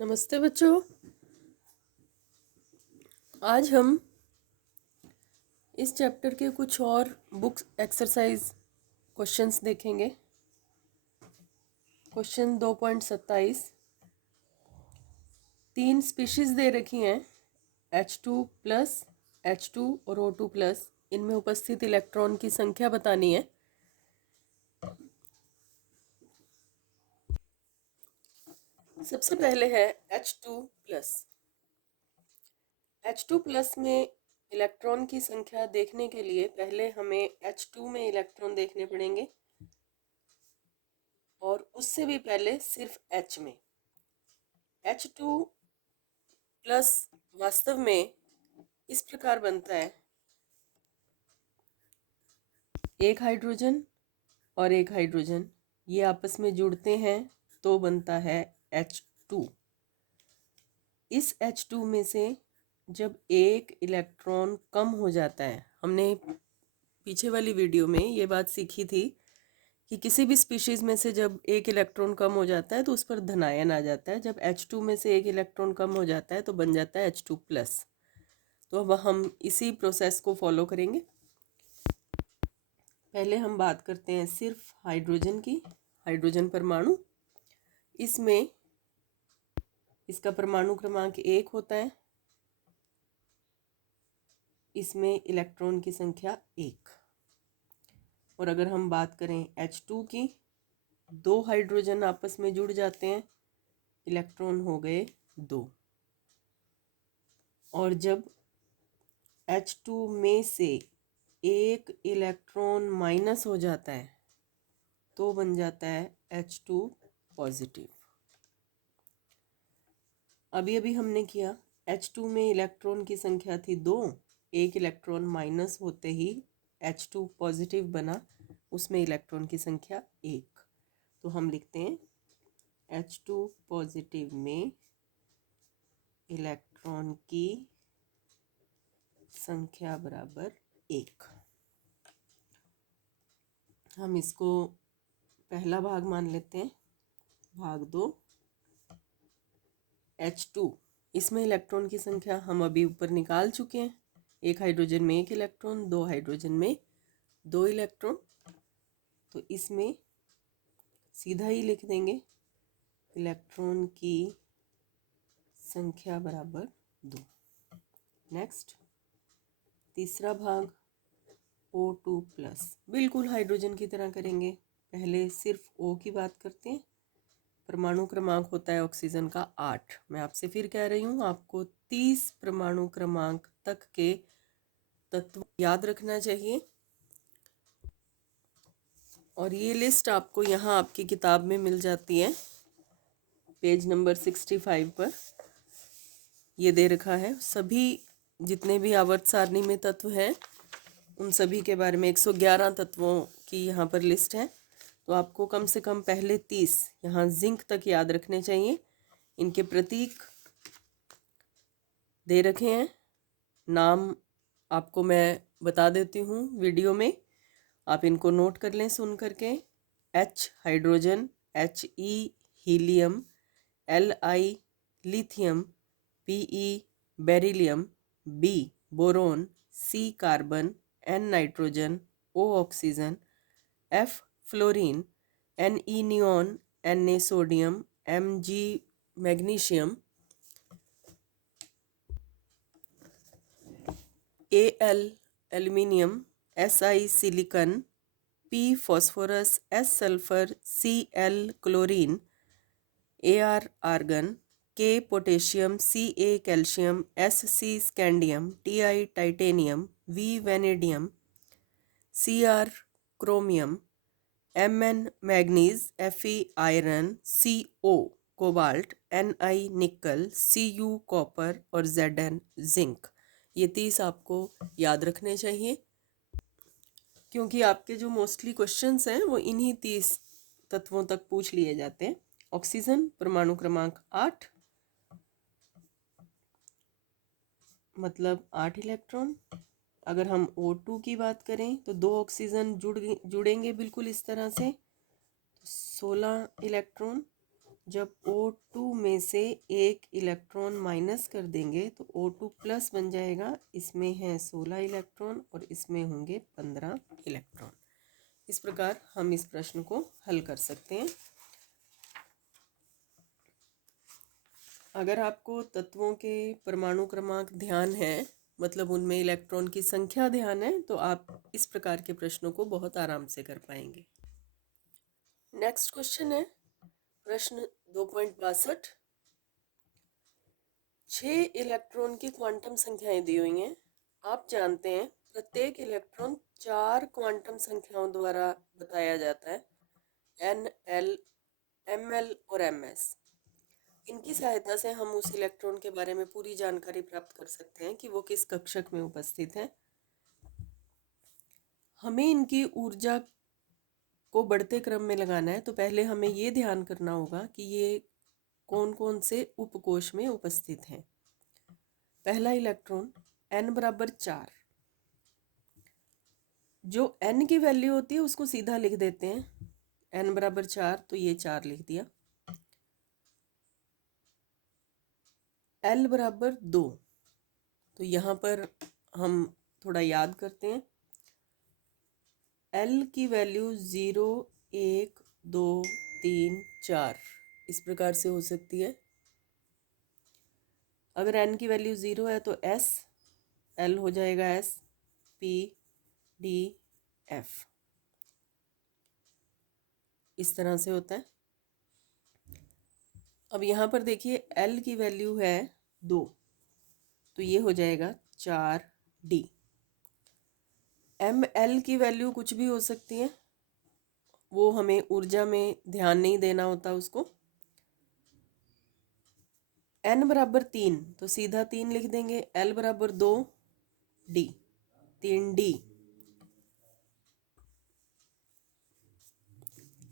नमस्ते बच्चों। आज हम इस चैप्टर के कुछ और बुक्स एक्सरसाइज क्वेश्चंस देखेंगे। क्वेश्चन 2.27, 3 स्पीशीज दे रखी हैं H2+, H2 और O2+। इनमें उपस्थित इलेक्ट्रॉन की संख्या बतानी है। सबसे पहले है H2+। H2+ में इलेक्ट्रॉन की संख्या देखने के लिए पहले हमें H2 में इलेक्ट्रॉन देखने पड़ेंगे और उससे भी पहले सिर्फ H में। H2+ वास्तव में इस प्रकार बनता है, एक हाइड्रोजन और एक हाइड्रोजन ये आपस में जुड़ते हैं तो बनता है H2। इस H2 में से जब एक इलेक्ट्रॉन कम हो जाता है, हमने पीछे वाली वीडियो में ये बात सीखी थी कि किसी भी स्पीशीज में से जब एक इलेक्ट्रॉन कम हो जाता है तो उस पर धनायन आ जाता है। जब H2 में से एक इलेक्ट्रॉन कम हो जाता है तो बन जाता है H2+। तो अब हम इसी प्रोसेस को फॉलो करेंगे। पहले हम बात करते हैं सिर्फ हाइड्रोजन की। हाइड्रोजन परमाणु, इसमें इसका परमाणु क्रमांक 1 होता है। इसमें इलेक्ट्रॉन की संख्या 1। और अगर हम बात करें H2 की, 2 हाइड्रोजन आपस में जुड़ जाते हैं, इलेक्ट्रॉन हो गए 2। और जब H2 में से एक इलेक्ट्रॉन माइनस हो जाता है तो बन जाता है H2+। अभी अभी हमने किया, H2 में इलेक्ट्रॉन की संख्या थी 2, एक इलेक्ट्रॉन माइनस होते ही H2+ बना, उसमें इलेक्ट्रॉन की संख्या 1। तो हम लिखते हैं H2+ में इलेक्ट्रॉन की संख्या बराबर 1। हम इसको पहला भाग मान लेते हैं। भाग 2, H2, इसमें इलेक्ट्रॉन की संख्या हम अभी ऊपर निकाल चुके हैं। एक हाइड्रोजन में एक इलेक्ट्रॉन, 2 हाइड्रोजन में 2 इलेक्ट्रॉन। तो इसमें सीधा ही लिख देंगे इलेक्ट्रॉन की संख्या बराबर 2। नेक्स्ट, तीसरा भाग O2+, बिल्कुल हाइड्रोजन की तरह करेंगे। पहले सिर्फ O की बात करते हैं। परमाणु क्रमांक होता है ऑक्सीजन का 8। मैं आपसे फिर कह रही हूँ, आपको 30 परमाणु क्रमांक तक के तत्व याद रखना चाहिए। और ये लिस्ट आपको यहाँ आपकी किताब में मिल जाती है, पेज नंबर 65 पर ये दे रखा है। सभी जितने भी आवर्त सारणी में तत्व हैं उन सभी के बारे में 111 तत्वों की यहाँ पर लिस्ट है। तो आपको कम से कम पहले 30 यहाँ जिंक तक याद रखने चाहिए। इनके प्रतीक दे रखे हैं, नाम आपको मैं बता देती हूँ वीडियो में, आप इनको नोट कर लें सुन करके। H hydrogen, He helium, Li lithium, Pe beryllium, B boron, C carbon, N nitrogen, O oxygen, F fluorine, Ne neon, Na sodium, Mg magnesium, Al aluminium, Si silicon, P phosphorus, S sulphur, Cl chlorine, Ar argon, K potassium, Ca calcium, Sc scandium, Ti titanium, V vanadium, Cr chromium, Mn manganese, Fe iron, Co cobalt, Ni nickel, Cu copper और Zn zinc. ये 30 आपको याद रखने चाहिए, क्योंकि आपके जो mostly questions हैं वो इन्हीं 30 तत्वों तक पूछ लिए जाते हैं। ऑक्सीजन परमाणु क्रमांक 8, मतलब 8 इलेक्ट्रॉन। अगर हम O2 की बात करें तो 2 ऑक्सीजन जुड़ेंगे बिल्कुल इस तरह से, 16 इलेक्ट्रॉन। जब O2 में से एक इलेक्ट्रॉन माइनस कर देंगे तो O2 प्लस बन जाएगा। इसमें है 16 इलेक्ट्रॉन और इसमें होंगे 15 इलेक्ट्रॉन। इस प्रकार हम इस प्रश्न को हल कर सकते हैं। अगर आपको तत्वों के परमाणु क्रमांक ध्यान है, मतलब उनमें इलेक्ट्रॉन की संख्या ध्यान है, तो आप इस प्रकार के प्रश्नों को बहुत आराम से कर पाएंगे। नेक्स्ट क्वेश्चन है प्रश्न 2.62। 6 इलेक्ट्रॉन की क्वांटम संख्याएं दी हुई हैं। आप जानते हैं प्रत्येक इलेक्ट्रॉन 4 क्वांटम संख्याओं द्वारा बताया जाता है, N, L, Ml और Ms। इनकी सहायता से हम उस इलेक्ट्रॉन के बारे में पूरी जानकारी प्राप्त कर सकते हैं कि वो किस कक्षक में उपस्थित है। हमें इनकी ऊर्जा को बढ़ते क्रम में लगाना है, तो पहले हमें ये ध्यान करना होगा कि ये कौन कौन से उपकोष में उपस्थित हैं। पहला इलेक्ट्रॉन n बराबर 4, जो n की वैल्यू होती है उसको सीधा लिख देते हैं। n बराबर 4 तो ये 4 लिख दिया। l बराबर 2, तो यहाँ पर हम थोड़ा याद करते हैं। l की वैल्यू 0, 1, 2, 3, 4 इस प्रकार से हो सकती है। अगर n की वैल्यू 0 है तो s, l हो जाएगा s, p, d, f, इस तरह से होता है। अब यहाँ पर देखिए l की वैल्यू है 2, तो ये हो जाएगा 4d। ml की वैल्यू कुछ भी हो सकती है, वो हमें ऊर्जा में ध्यान नहीं देना होता उसको। n बराबर 3 तो सीधा 3 लिख देंगे। l बराबर 2, d, 3d।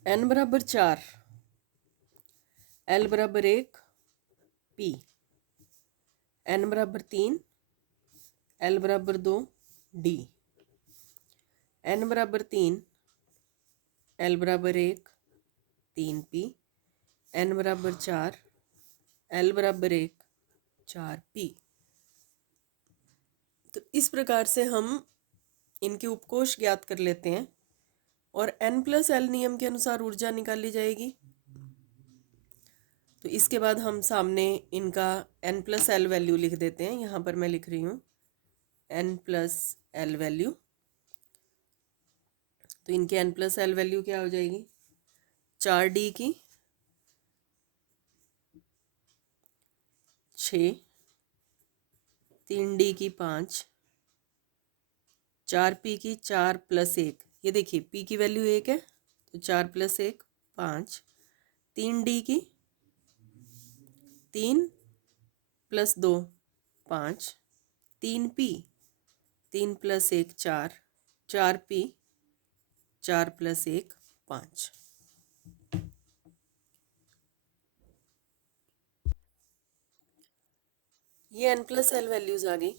n बराबर 4, l बराबर 1, p। n बराबर 3, l बराबर 2, d। n बराबर 3, l बराबर 1, 3p। n बराबर 4, l बराबर 1, 4p। तो इस प्रकार से हम इनके उपकोष ज्ञात कर लेते हैं और n+l नियम के अनुसार ऊर्जा निकाली जाएगी। तो इसके बाद हम सामने इनका n+l वैल्यू लिख देते हैं। यहाँ पर मैं लिख रही हूँ n+l वैल्यू। तो इनके n+l वैल्यू क्या हो जाएगी? 4d की 6, 3d की 5, 4p की 4 + 1। ये देखिए p की वैल्यू 1 है तो 4 + 1 5। 3d की 3 + 2 5। 3p 3 + 1 4। 4p 4 + 1 5। ये n+l वैल्यूज आ गई।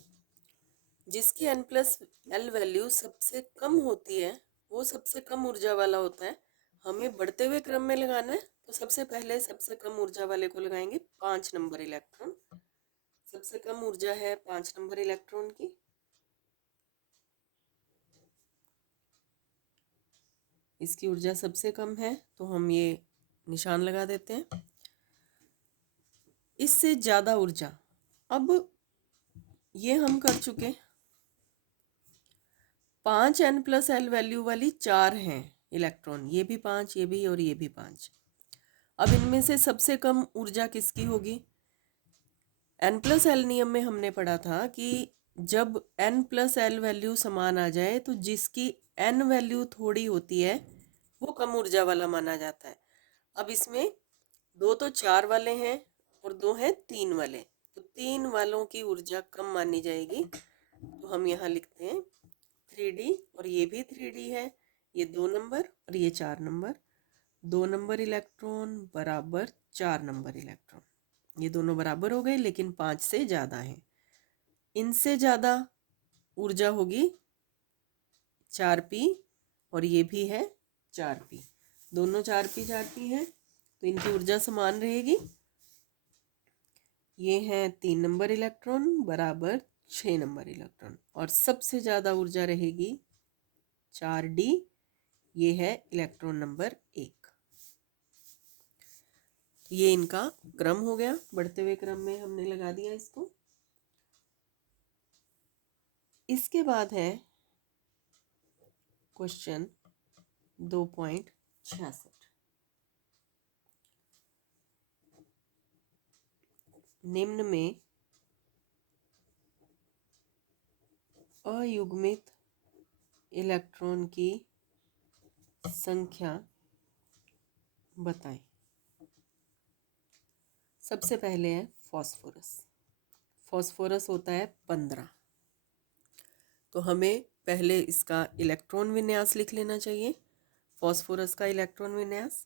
जिसकी n+l वैल्यू सबसे कम होती है वो सबसे कम ऊर्जा वाला होता है। हमें बढ़ते हुए क्रम में लगाना है, तो सबसे पहले सबसे कम ऊर्जा वाले को लगाएंगे 5 नंबर इलेक्ट्रॉन। सबसे कम ऊर्जा है 5 नंबर इलेक्ट्रॉन की। इसकी ऊर्जा सबसे कम है तो हम ये निशान लगा देते हैं। इससे ज्यादा ऊर्जा, अब ये हम कर चुके। 5 n+l वैल्यू वाली 4 हैं इलेक्ट्रॉन, ये भी 5, ये भी और ये भी 5। अब इनमें से सबसे कम ऊर्जा किसकी होगी? n+l नियम में हमने पढ़ा था कि जब n+l वैल्यू समान आ जाए तो जिसकी n वैल्यू थोड़ी होती है वो कम ऊर्जा वाला माना जाता है। अब इसमें 2 तो 4 वाले हैं और 2 हैं 3 वाले, तो 3 वालों की ऊर्जा कम मानी जाएगी। तो हम यहाँ लिखते हैं 3d, और ये भी 3d है। ये 2 नंबर और ये 4 नंबर। 2 नंबर इलेक्ट्रॉन बराबर 4 नंबर इलेक्ट्रॉन, ये दोनों बराबर हो गए लेकिन 5 से ज़्यादा है। इनसे ज़्यादा ऊर्जा होगी 4p और ये भी है 4p। दोनों 4p 4p हैं तो इनकी ऊर्जा समान रहेगी। ये है 3 नंबर इलेक्ट्रॉन बराबर 6 नंबर इलेक्ट्रॉन, और सबसे ज़्यादा ऊर्जा रहेगी 4d, ये है इलेक्ट्रॉन नंबर 1। ये इनका क्रम हो गया, बढ़ते हुए क्रम में हमने लगा दिया इसको। इसके बाद है क्वेश्चन 2.66। निम्न में अयुग्मित इलेक्ट्रॉन की संख्या बताएं। सबसे पहले है फॉस्फोरस। फॉस्फोरस होता है 15। तो हमें पहले इसका इलेक्ट्रॉन विन्यास लिख लेना चाहिए। फॉस्फोरस का इलेक्ट्रॉन विन्यास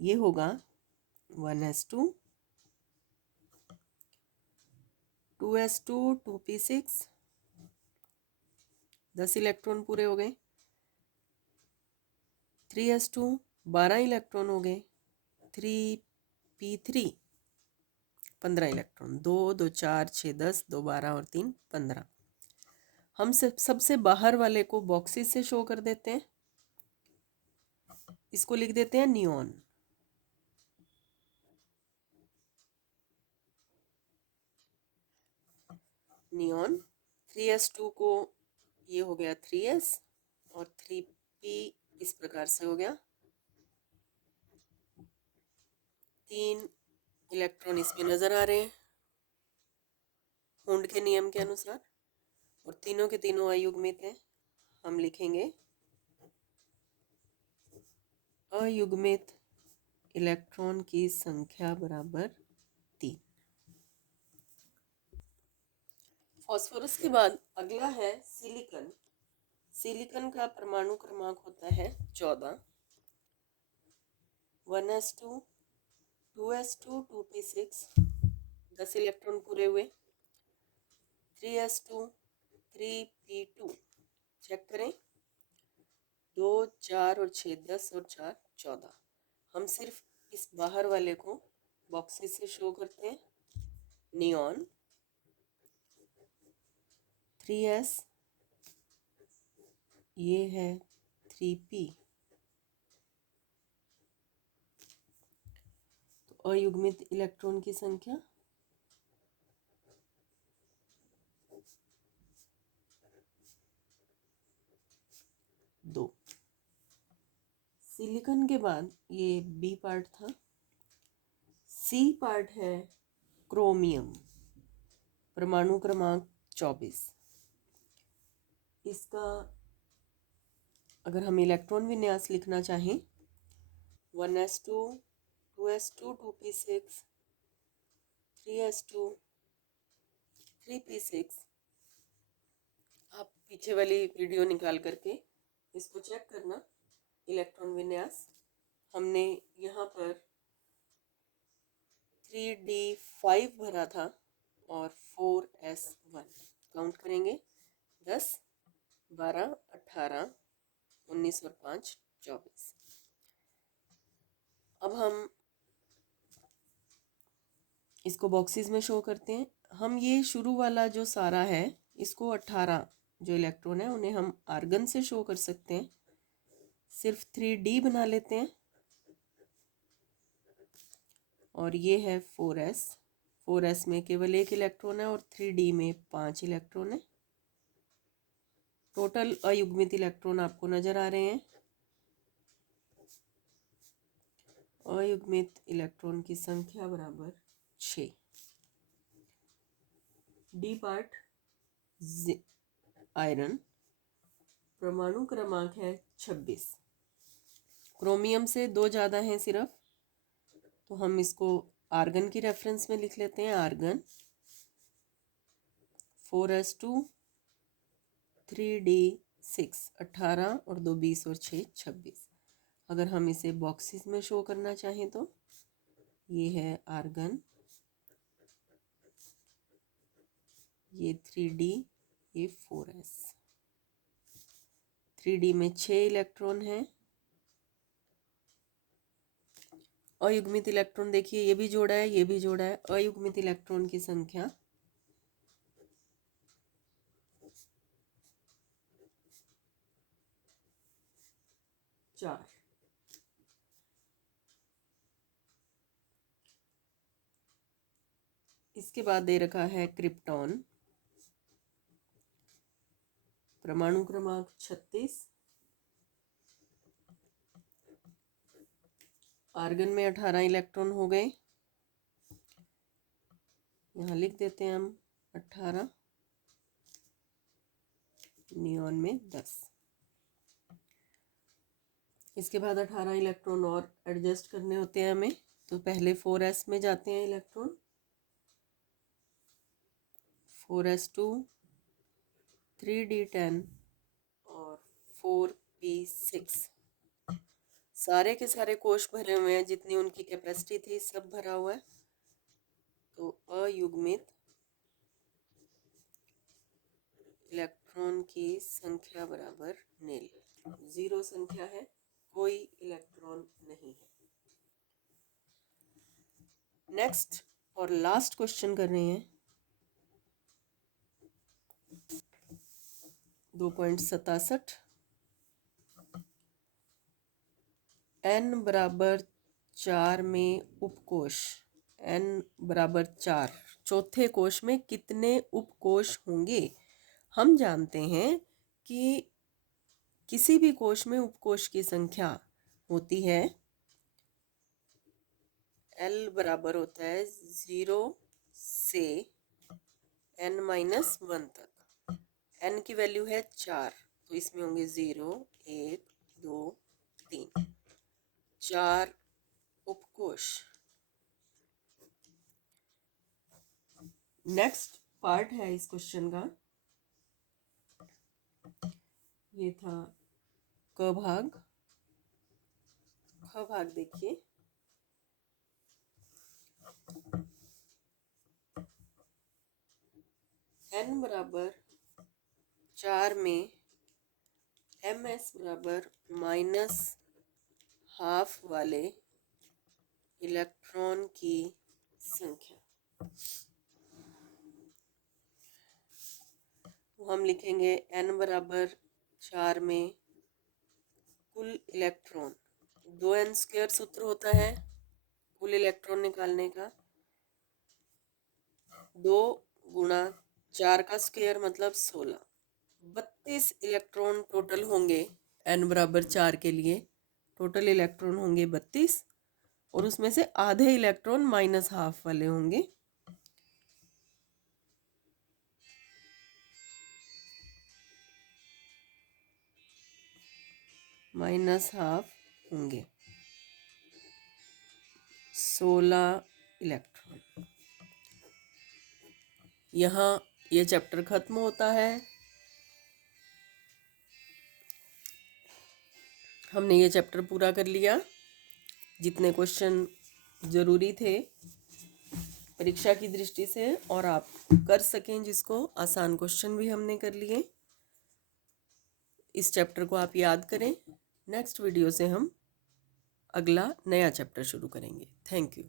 ये होगा 1s2 2s2 2p6, 10 इलेक्ट्रॉन पूरे हो गए। 3s2 12 इलेक्ट्रॉन हो गए। 3p3 15 इलेक्ट्रॉन, 2 2 4 6 10, 2 12 और 3 15। हम सबसे बाहर वाले को बॉक्सेस से शो कर देते हैं। इसको लिख देते हैं नियॉन। नियॉन 3s2 को ये हो गया 3s, और 3p इस प्रकार से हो गया। 3 इलेक्ट्रॉन इसमें नजर आ रहे हैं हुंड के नियम के अनुसार, और तीनों के तीनों अयुग्मित हैं। हम लिखेंगे अयुग्मित इलेक्ट्रॉन की संख्या बराबर 3। फॉस्फोरस के बाद अगला है सिलिकॉन। सिलिकॉन का परमाणु क्रमांक होता है 14। 1s2 2s2 2p6, 10 इलेक्ट्रॉन पूरे हुए। 3s2 3p2, चेक करें, 2 4 और 6 10 और 4 14। हम सिर्फ इस बाहर वाले को बॉक्सेस से शो करते हैं। नियॉन 3s, ये है 3p। तो अयुग्मित इलेक्ट्रॉन की संख्या 2। सिलिकॉन के बाद ये बी पार्ट था। सी पार्ट है क्रोमियम, परमाणु क्रमांक 24। इसका अगर हम इलेक्ट्रॉन विन्यास लिखना चाहें, 1s2 2s2 2p6, 3s2 3p6। आप पीछे वाली वीडियो निकाल करके इसको चेक करना। इलेक्ट्रॉन विन्यास हमने यहाँ पर 3d5 भरा था और 4s1। काउंट करेंगे, 10 12 18 19 और 5 24। अब हम इसको बॉक्सेस में शो करते हैं। हम ये शुरू वाला जो सारा है, इसको 18 जो इलेक्ट्रॉन है उन्हें हम आर्गन से शो कर सकते हैं। सिर्फ 3d बना लेते हैं, और ये है 4s। 4s में केवल 1 इलेक्ट्रॉन है, और 3d में 5 इलेक्ट्रॉन है। टोटल अयुग्मित इलेक्ट्रॉन आपको नजर आ रहे हैं। अयुग्मित इलेक्ट्रॉन की संख्या बराबर 6। डी पार्ट आयरन, परमाणु क्रमांक है 26। क्रोमियम से 2 ज़्यादा हैं सिर्फ, तो हम इसको आर्गन की रेफरेंस में लिख लेते हैं। आर्गन 4s2 3d6, 18 और 2 20 और 6 26। अगर हम इसे बॉक्सेस में शो करना चाहें तो ये है आर्गन, ये 3d, ये 4s। 3d में 6 इलेक्ट्रॉन हैं। अयुग्मित इलेक्ट्रॉन देखिए, ये भी जोड़ा है, ये भी जोड़ा है। अयुग्मित इलेक्ट्रॉन की संख्या 4। इसके बाद दे रखा है क्रिप्टॉन, परमाणु क्रमांक 36, आर्गन में 18 इलेक्ट्रॉन हो गए, यहाँ लिख देते हैं हम 18, नियॉन में 10। इसके बाद 18 इलेक्ट्रॉन और एडजस्ट करने होते हैं हमें, तो पहले 4s में जाते हैं इलेक्ट्रॉन, 4s2, 3d10 और 4p6। सारे के सारे कोश भरे हुए हैं, जितनी उनकी कैपेसिटी थी सब भरा हुआ है। तो अयुग्मित इलेक्ट्रॉन की संख्या बराबर नील, 0 संख्या है, कोई इलेक्ट्रॉन नहीं है। नेक्स्ट और लास्ट क्वेश्चन कर रहे हैं, 2.67। n बराबर 4 में उपकोश, n बराबर 4, चौथे कोश में कितने उपकोश होंगे? हम जानते हैं कि किसी भी कोश में उपकोश की संख्या होती है, L बराबर होता है 0 से n-1 तक। n की वैल्यू है 4, तो इसमें होंगे 0, 1, 2, 3, 4 उपकोश। नेक्स्ट पार्ट है इस क्वेश्चन का, ये था क भाग। ख भाग देखिए, n बराबर 4 में ms बराबर -½ वाले इलेक्ट्रॉन की संख्या। तो हम लिखेंगे n बराबर 4 में कुल इलेक्ट्रॉन, 2n² सूत्र होता है कुल इलेक्ट्रॉन निकालने का, 2 गुणा 4 का स्क्वायर मतलब 16, 32 इलेक्ट्रॉन टोटल होंगे n बराबर 4 के लिए। टोटल इलेक्ट्रॉन होंगे 32 और उसमें से आधे इलेक्ट्रॉन -½ वाले होंगे। -½ होंगे, 16 इलेक्ट्रॉन। यहाँ ये चैप्टर खत्म होता है। हमने ये चैप्टर पूरा कर लिया, जितने क्वेश्चन ज़रूरी थे परीक्षा की दृष्टि से और आप कर सकें जिसको, आसान क्वेश्चन भी हमने कर लिए। इस चैप्टर को आप याद करें। नेक्स्ट वीडियो से हम अगला नया चैप्टर शुरू करेंगे। Thank you.